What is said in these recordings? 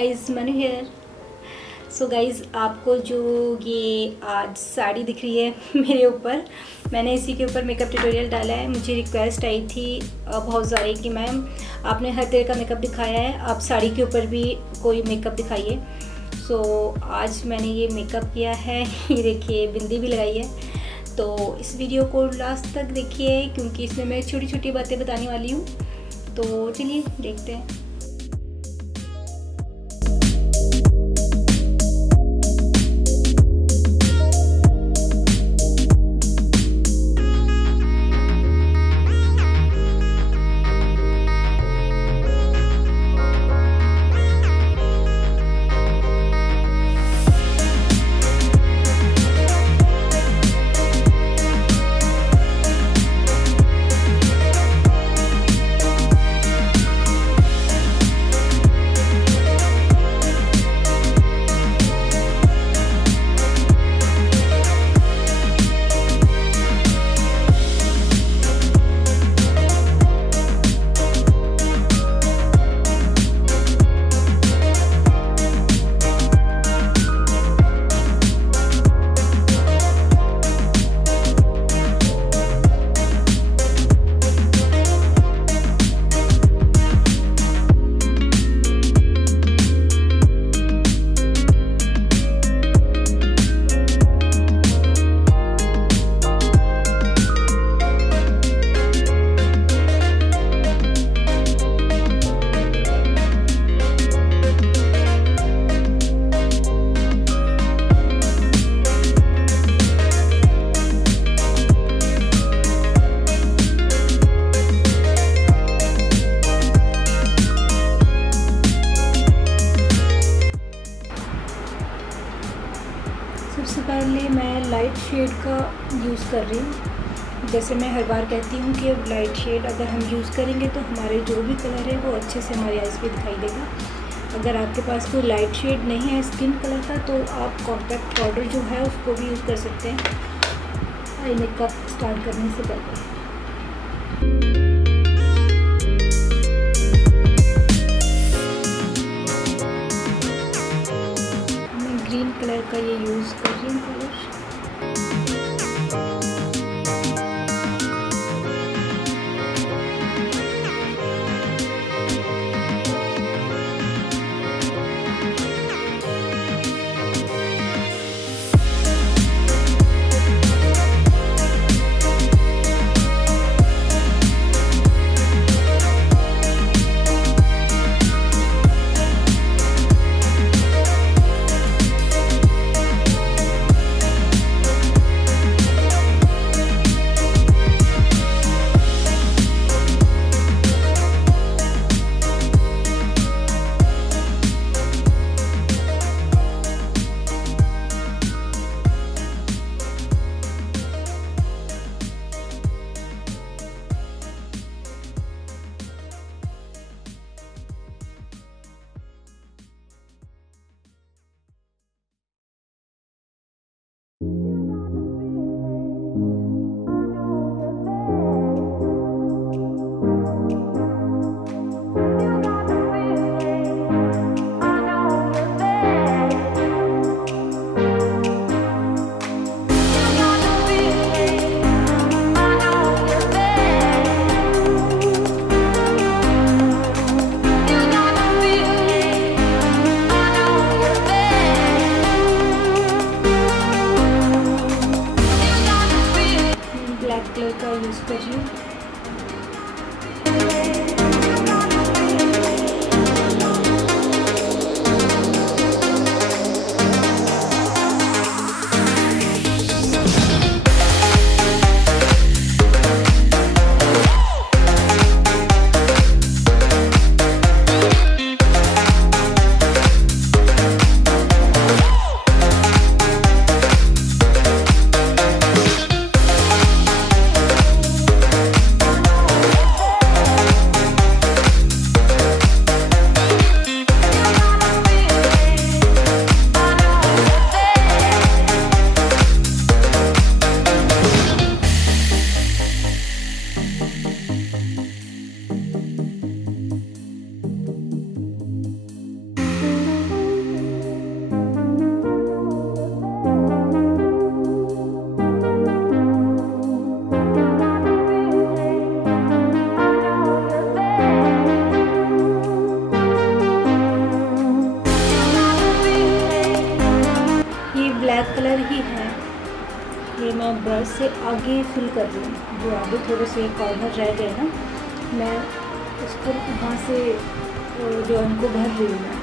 Guys, Manu here. So guys, आपको जो ये आज साड़ी दिख रही है मेरे ऊपर, मैंने इसी के ऊपर मेकअप ट्यूटोरियल डाला है। मुझे रिक्वेस्ट आई थी बहुत ज़्यादा कि मैम आपने हर तरह का मेकअप दिखाया है, आप साड़ी के ऊपर भी कोई मेकअप दिखाइए। सो आज मैंने ये मेकअप किया है। ये देखिए, बिंदी भी लगाई है। तो इस वीडियो को लास्ट तक देखिए क्योंकि इसमें मैं छोटी छोटी बातें बताने वाली हूँ। तो चलिए देखते हैं। सबसे पहले मैं लाइट शेड का यूज़ कर रही हूँ। जैसे मैं हर बार कहती हूँ कि अब लाइट शेड अगर हम यूज़ करेंगे तो हमारे जो भी कलर है वो अच्छे से हमारी आइज़ पे दिखाई देगा। अगर आपके पास कोई लाइट शेड नहीं है स्किन कलर का तो आप कॉम्पैक्ट पाउडर जो है उसको भी यूज़ कर सकते हैं आई मेकअप स्टार्ट करने से पहले। ग्रीन कलर का ये यूज़ कर रही हूँ कलर। कलर का यूज़ कर रही हूँ। आगे फिल कर रही हूँ, जो आगे थोड़े से कॉर्नर रह गए ना, मैं उसको वहाँ से जो उनको भर रही हूँ मैं।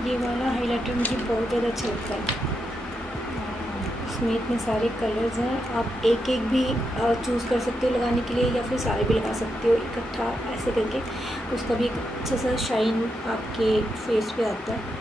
ये वाला हाइलाइटर मुझे बहुत ज़्यादा अच्छा लगता है। इसमें इतने सारे कलर्स हैं, आप एक एक भी चूज़ कर सकते हो लगाने के लिए, या फिर सारे भी लगा सकते हो इकट्ठा ऐसे करके। उसका भी एक अच्छा सा शाइन आपके फेस पे आता है।